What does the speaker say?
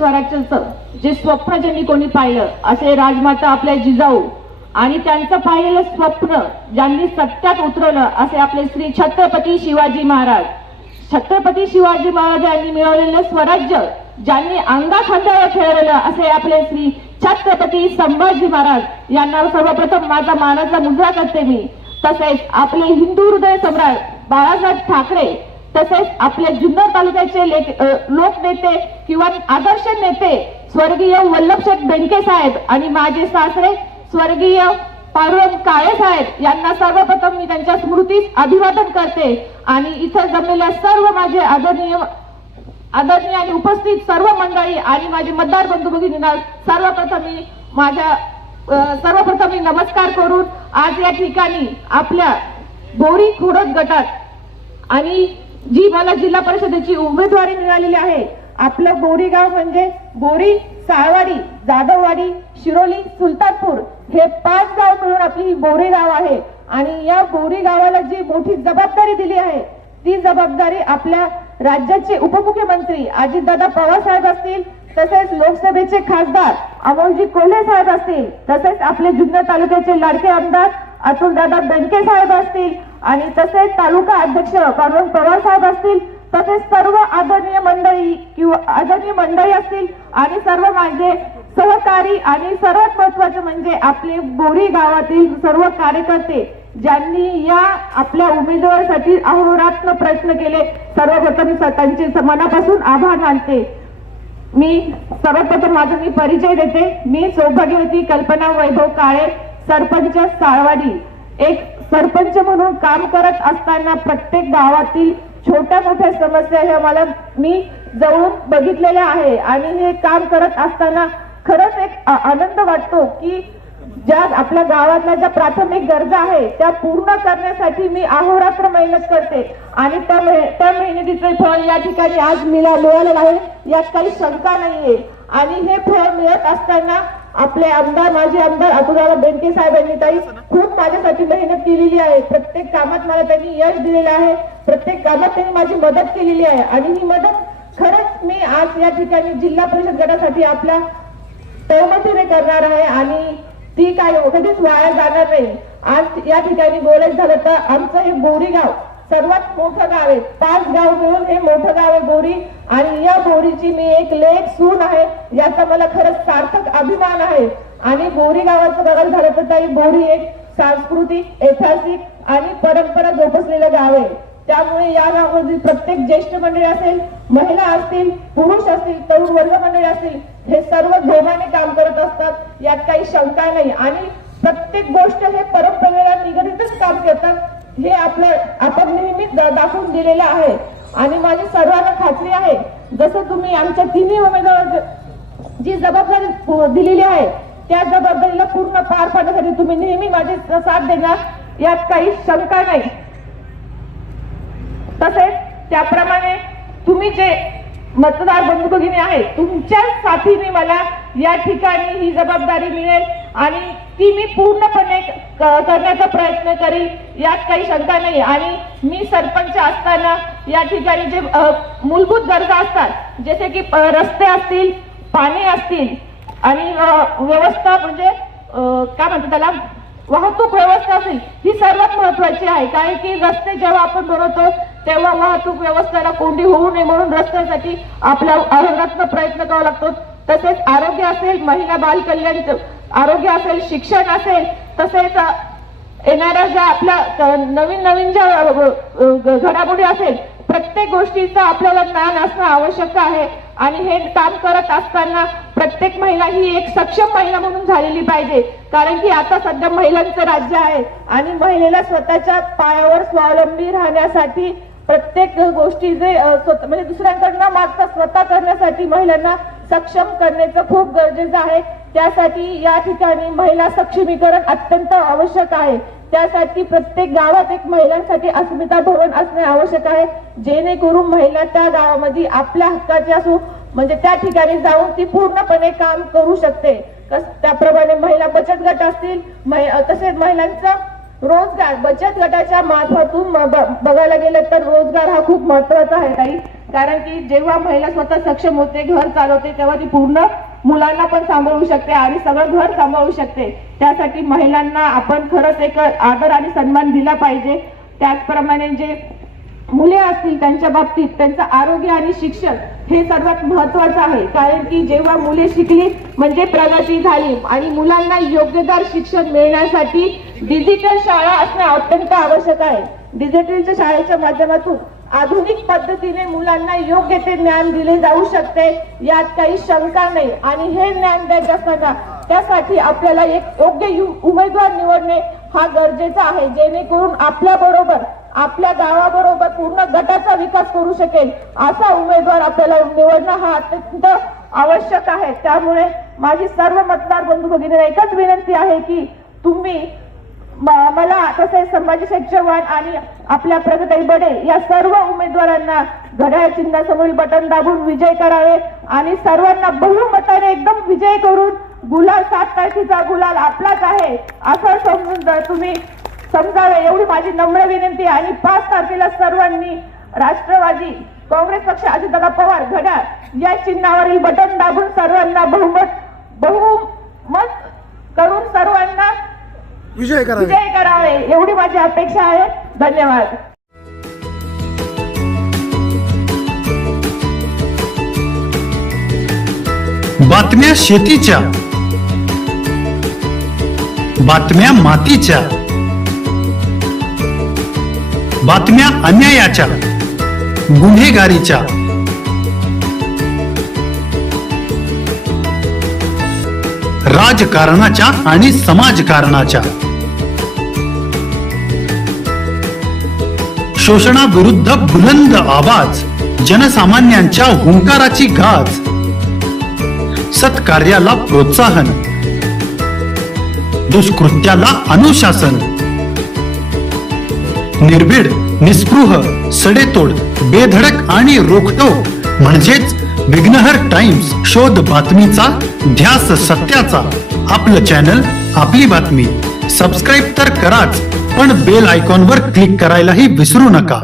स्वराज्याचं जे स्वप्न ज्यांनी कोणी पाहिलं असे राजमाता आपल्या जिजाऊ आणि त्यांचं पाहिलेलं स्वप्न ज्यांनी सत्यात उतरवलं असे आपले श्री छत्रपती शिवाजी महाराज. छत्रपती शिवाजी महाराज यांनी मिळवलेलं स्वराज्य ज्यांनी अंगाखांद्यावर खेळवलं असे आपले श्री छत्रपती संभाजी महाराज यांना सर्वप्रथम माझा मानाचा मुजरा करते मी. तसेच आपले हिंदू हृदय सम्राट बाळासाहेब ठाकरे, तसेच आपले जुन्नर तालुक्याचे लोकनेते किंवा आदर्श नेते स्वर्गीय वल्लभशेठ बेनके साहेब आणि माझे सासरे स्वर्गीय पांडुरंग काळे साहेब यांना सर्वप्रथम मी त्यांच्या स्मृतीस अभिवादन करते. आणि इथं जमलेल्या सर्व माझे आदरणीय आणि उपस्थित सर्व मंडळी आणि माझे मतदार बंधू भगिनींना सर्वप्रथम मी नमस्कार करून आज या ठिकाणी आपल्या बोरी खोडद गटात आणि जी मला जिल्हा परिषदेची उमेदवारी मिळालेली आहे, आपलं बोरी गाव म्हणजे बोरी, साळवाडी, जाधववाडी, शिरोली, सुलतानपूर हे 5 गाव मिळून आपली ही बोरी गाव आहे. आणि या बोरी गावाला जी मोठी जबाबदारी दिली आहे ती जबाबदारी आपल्या राज्याचे उपमुख्यमंत्री अजितदादा पवार साहेब असतील, तसेच लोकसभेचे खासदार अमोलजी कोल्हे साहेब असतील, तसेच आपले जुन्नर तालुक्याचे लाडके आमदार अतुलदादा बेनके साहेब असतील आणि तसेच तालुका अध्यक्ष पांडुरंग पवार साहेब असतील, तसेच सर्व आदरणीय मंडळी असतील आणि सर्व माझे सहकारी आणि सर्वात महत्वाचे म्हणजे आपले बोरी गावातील सर्व कार्यकर्ते ज्यांनी या आपल्या उमेदवारासाठी अहोरात्र प्रयत्न केले. सर्वप्रथम त्यांचे मनापासून आभार मानते. मी सर्वप्रथम माझा परिचय देते. मी सौभाग्यवती कल्पना वैभव काळे, सरपंच साळवाडी. एक सरपंच म्हणून काम करत असताना प्रत्येक गावातील छोट्या मोठ्या समस्या हे मी जवळून बघितलेल्या आहे आणि हे काम करत असताना खरंच एक आनंद वाटतो की ज्या आपल्या गावातल्या ज्या प्राथमिक गरजा आहे त्या पूर्ण करण्यासाठी मी अहोरात्र मेहनत करते आणि त्या मेहनतीचे फळ या ठिकाणी आज मिळालेलं आहे, यात काही शंका नाहीये. आणि हे फळ मिळत असताना आपले आमदार, माझे आमदार अतुलदादा बेनके साहेब यांनी ताई खूप माझ्यासाठी मेहनत केलेली आहे. प्रत्येक कामात मला त्यांनी यश दिलेलं आहे, प्रत्येक कामात त्यांनी माझी मदत केलेली आहे आणि ही मदत खरंच मी आज या ठिकाणी जिल्हा परिषद गटासाठी आपल्या सहमतीने करणार आहे आणि ती काय कधीच वाया जाणार नाही. आज या ठिकाणी बोलायचं झालं तर आमचं हे बोरी गाव सर्वात मोठं गाव आहे. 5 गाव मिळून हे मोठं गाव आहे बोरी आणि या बोरीची मी एक लेक सून आहे, याचा मला खरंच सार्थक अभिमान आहे. आणि बोरी गावाचं बघायला झालं तर ताई बोरी एक सांस्कृतिक, ऐतिहासिक आणि परंपरा जोपासलेलं गाव आहे. त्यामुळे या गावामध्ये प्रत्येक ज्येष्ठ मंडळी असेल, महिला असतील, पुरुष असतील, तरुण वर्ग मंडळी असतील, हे सर्व जोमाने काम करत असतात, यात काही शंका नाही. आणि प्रत्येक गोष्ट हे परंपरेला निगडीतच काम करतात, हे आपण नेहमीच दाखवून दिलेलं आहे. आणि माझी सर्वांना खात्री आहे जसं तुम्ही आमच्या तिन्ही उमेदवार जी जबाबदारी दिलेली आहे त्या जबाबदारीला पूर्ण पार पाडण्यासाठी तुम्ही नेहमी माझी साथ देणार, यात काही शंका नाही. तसेच त्याप्रमाणे तुम्ही जे मतदार बंधू भगिनी आहे तुमच्या साथीने मला या ठिकाणी ही जबाबदारी मिळेल आणि ती मी पूर्णपणे करण्याचा प्रयत्न करेल, यात काही शंका नाही. आणि मी सरपंच असताना या ठिकाणी जे मूलभूत गरजा असतात जसे की रस्ते असतील, पाणी असतील आणि व्यवस्था म्हणजे काय म्हणतात त्याला वाहतूक व्यवस्था असेल, ही सर्वात महत्वाची आहे. कारण की रस्ते जेव्हा आपण बनवतो तेव्हा वाहतूक व्यवस्थेला कोंडी होऊ नये म्हणून रस्त्यासाठी आपल्या अहोरात्र प्रयत्न करावा लागतो. तसेच आरोग्य असेल, महिला बाल कल्याण आरोग्य असेल, शिक्षण असेल, तसेच येणाऱ्या ज्या आपल्या नवीन ज्या घडामोडी असेल प्रत्येक गोष्टीचा आपल्याला ज्ञान असणं आवश्यक आहे. आणि हे काम करत असताना प्रत्येक महिला ही एक सक्षम महिला म्हणून झालेली पाहिजे. कारण की आता सध्या महिलांचं राज्य आहे आणि महिलेला स्वतःच्या पायावर स्वावलंबी राहण्यासाठी प्रत्येक गोष्टी जे म्हणजे दुसऱ्यांकडनं मागता स्वतः करण्यासाठी महिलांना सक्षम करण्याचं खूप गरजेचं आहे. त्यासाठी या ठिकाणी महिला सक्षमीकरण अत्यंत आवश्यक आहे. त्यासाठी प्रत्येक गावात एक महिलांसाठी अस्मिता भवन असणे आवश्यक आहे, जेणेकरून महिला त्या गावामध्ये आपल्या हक्काची असो म्हणजे त्या ठिकाणी जाऊन ती पूर्णपणे काम करू शकते. त्याप्रमाणे महिला बचत गट असतील, तसेच महिलांचा रोजगार बचत गटाच्या मार्फतून बघायला गेलं तर रोजगार हा खूप महत्वाचा आहे. काही कारण की जेव्हा महिला स्वतः सक्षम होते, घर चालवते, तेव्हा ती पूर्ण मुलांना पण सांभाळू शकते आणि सगळं घर सांभाळू शकते. त्यासाठी महिलांना आपण खरंच एक आदर आणि सन्मान दिला पाहिजे. त्याचप्रमाणे जे मुले असतील त्यांच्या बाबतीत त्यांचं आरोग्य आणि शिक्षण हे सर्वात महत्वाचं आहे. कारण की जेव्हा मुले शिकली म्हणजे प्रगती झाली आणि मुलांना योग्यदार शिक्षण मिळण्यासाठी डिजिटल शाळा असणे अत्यंत आवश्यक आहे. डिजिटलच्या शाळेच्या माध्यमातून आधुनिक पद्धतीने मुलांना योग्य ते ज्ञान दिले जाऊ शकते, यात काही शंका नाही. आणि हे ज्ञान द्यायचे असताना त्यासाठी आपल्याला एक योग्य उमेदवार निवडणे हा गरजेचा आहे, जेणेकरून आपल्या बरोबर आपल्या गावाबरोबर पूर्ण गटाचा विकास करू शकेल असा उमेदवार आपल्याला निवडणं हा अत्यंत आवश्यक आहे. त्यामुळे माझी सर्व मतदार बंधू भगिनींना एकच विनंती आहे की तुम्ही मला तसेच संभाजी शेठ चव्हाण आणि आपल्या प्रगताई बडे या सर्व उमेदवारांना घड्याळ चिन्हासमोरील बटन दाबून विजय करावे आणि सर्वांना बहुमताने एकदम विजय करून गुलाल 7 तारखेचा गुलाल आपलाच आहे असं समजून तुम्ही समजावे एवढी माझी नम्र विनंती. आणि 5 तारखेला सर्वांनी राष्ट्रवादी काँग्रेस पक्ष अजितदादा पवार घड्याळ या चिन्हावरील बटन दाबून सर्वांना बहुमत करून सर्वांना विजय करावे एवढी माझी अपेक्षा आहे. धन्यवाद. बातम्या शेतीच्या, बातम्या मातीच्या, बातम्या अन्यायाच्या, गुन्हेगारीच्या, राजकारणाच्या आणि समाजकारणाच्या, शोषणाविरुद्ध बुलंद आवाज, जनसामान्यांच्या हुंकाराची गाज, सत्कार्याला प्रोत्साहन, दुष्कृत्याला अनुशासन, निर्भीड, निस्पृह, सडेतोड, बेधडक आणि रोखटोक म्हणजेच विघ्नहर टाइम्स. शोध बातमीचा, ध्यास सत्याचा. आपलं चॅनल, आपली बातमी. सबस्क्राईब तर कराच, पण बेल आयकॉनवर क्लिक करायलाही विसरू नका.